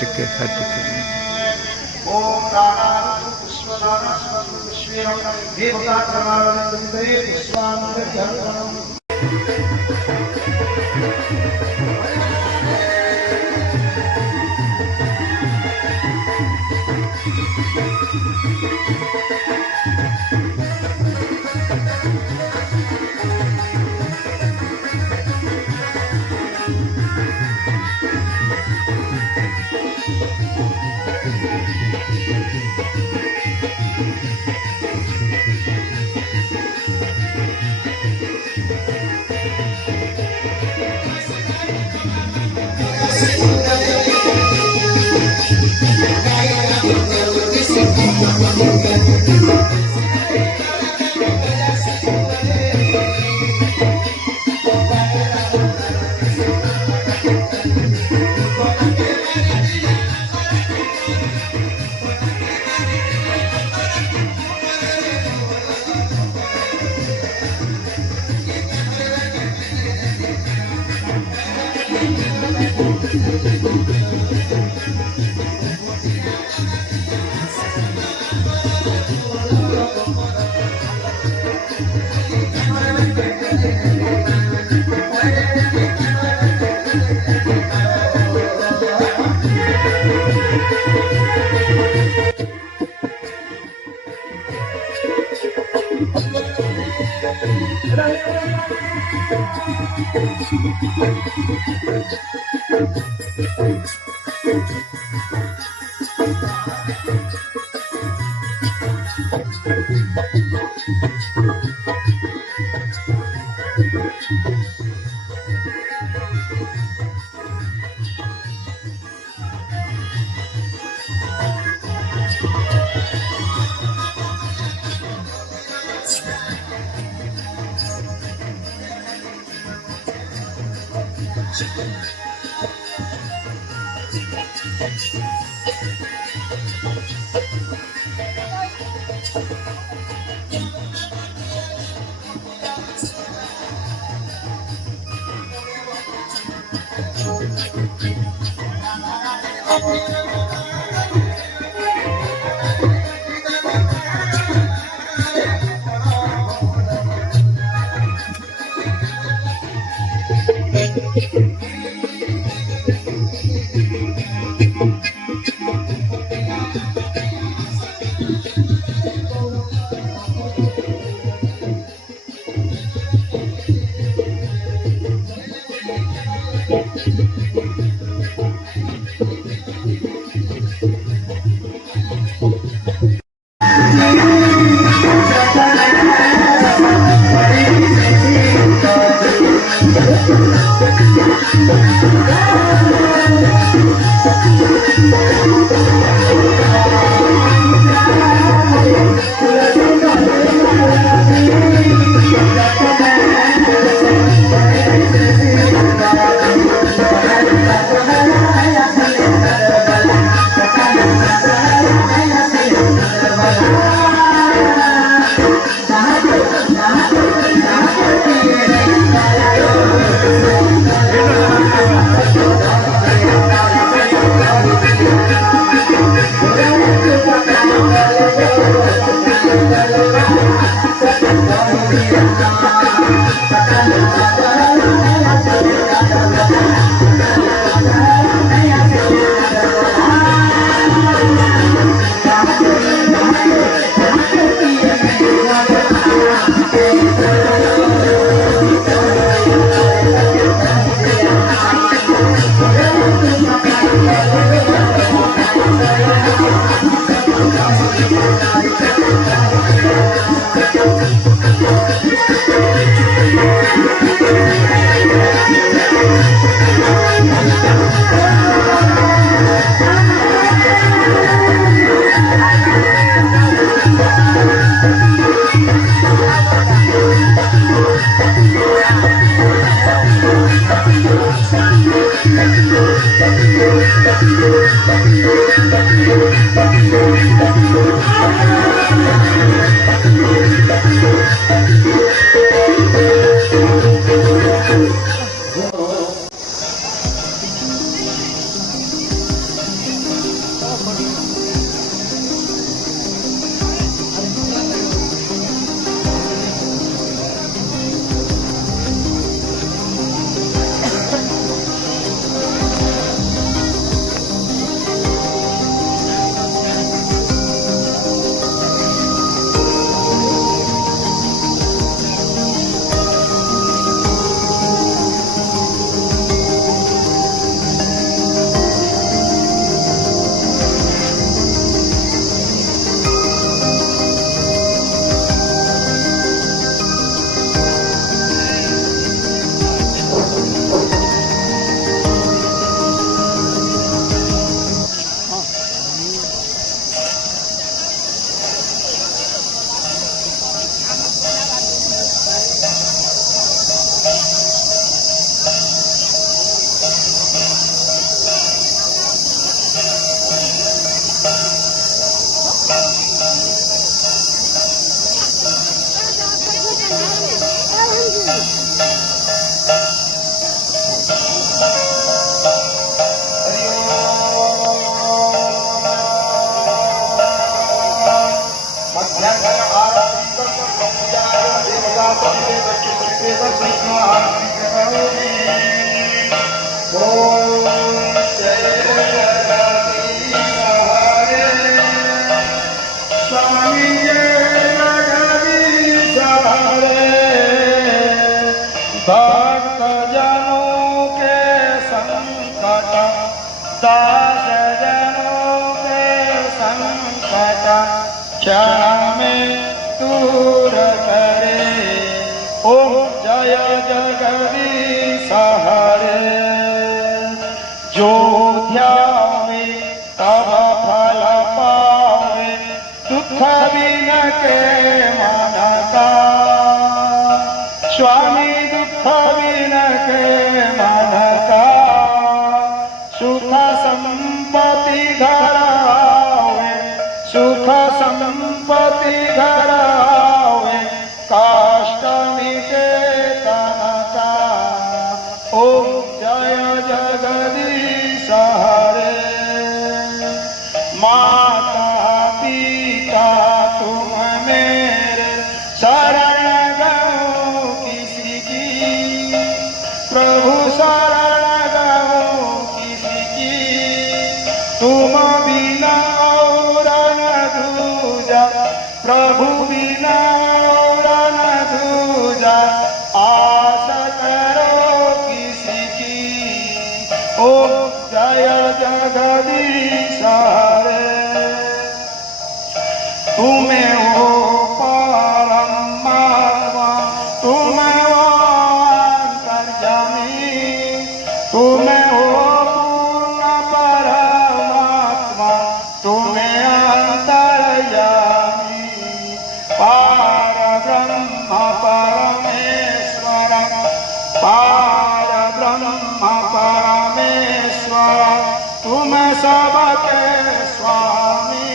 टिके है टिके ओम प्राणायाम पुष्पदानस्वं पुष्पेण देवता कर्मावलंबे पुष्पांतर्गतम् भक्त जनों के संकट दास जनों के संकट क्षण में दूर करे। ओम जय जगदीश हरे। जो ध्यावे तब फल पावे दुख बिन के मन का। स्वामी दुख बिन के मन का। सुख संपत्ति घर आवे सुख संपत्ति घर आवे काष्ट मिटे तन का। ओम जय जगदीश हरे। माता पिता तुम मेरे शरण गो किसी की। प्रभु शरण गो किसी की। तुम बिना और न दूजा प्रभु बिना और न दूजा। आस करो किसी की। ओम जय जगदीश हरे। तुम्हें हो परमात्मा तुम्हें हो अंतर्यामी। तुम्हें हो पूर्ण परमात्मा तुम्हें अंतर्यामी। पार ब्रह्म परमेश्वर पार ब्रह्म परमेश्वर तुम सबके स्वामी।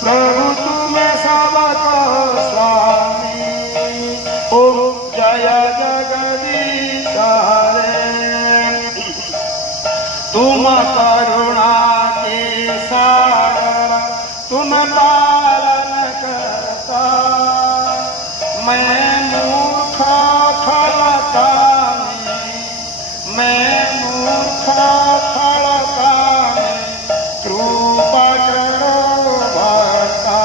प्रभु तुम सबका स्वामी। ओम जय जगदीश हरे। तुम करुणा के सागर तुम पालन करता। मैं मूर्ख खलता मैं मूर्ख खलता कृपा करो भक्ता।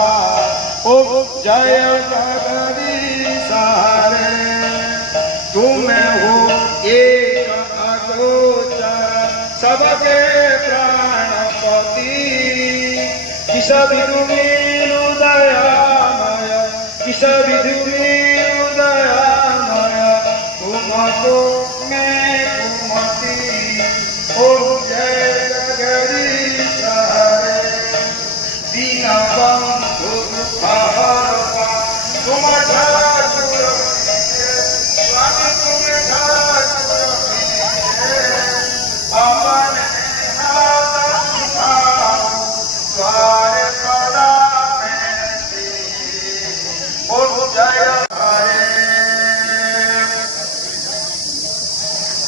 ओम जय जगदीश हरे। तुम हो एक अगोचर सबके प्राणपति। किस विधु मीनु दयामय किस विधु मीनु दयामय। तुमको मैं कुमति। ओम जय जगदीश हरे। दीन बंधु दुःखहर्ता तुम ठाकुर स्वामी तुम ठाकुर अमन द्वार पदा ओम जय हरे।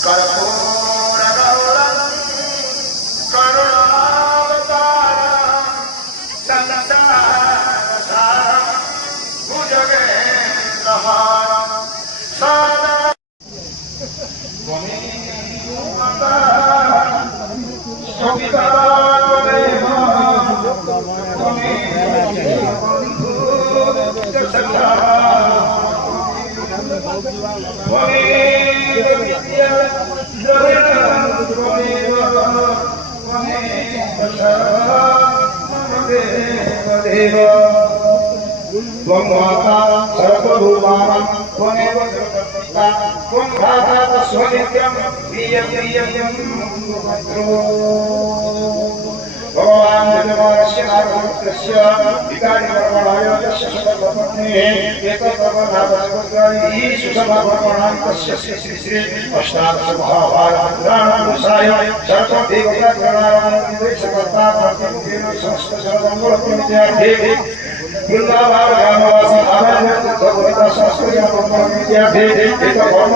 कर्पूर गौरं करुणावतारं संसारसारं भुजगेन्द्रहारं सदा त्वं माता सर्वभूतानां त्वमेव जगत्पिता त्वं धाता स्वनित्यं प्रियं प्रियं भगवान् जगन्नाथस्य नारदस्य विकारिकर्मणाय तस्य सर्वपत्नीः एककर्मनाथस्य सुसभाकर्मणां तस्य श्री श्री अष्टादश महाभारतपुराणानुसाय सर्वदेवतागणानां भक्तिमुखेन संस्कृतसर्वमङ्गलप्रविद्यार्थे वृंदावन ग्रामवासी आनंद भगवता शास्त्रीय विद्यार्थी एक ब्रह्म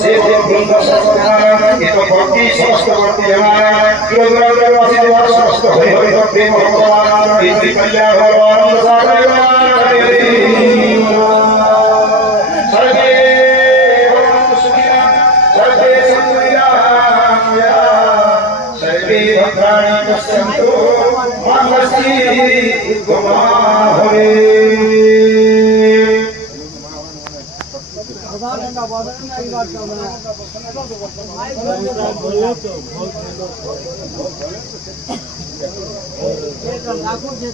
से वृंद संस्कार एक भक्ति संस्कृति हमारा ग्रामवासी द्वारा समस्त हरि हरि प्रेम भगवान इति कल्याण भगवान सागर परित्राणि पश्यन्तु मार्गस्य उद्गमाहरे લાખો છે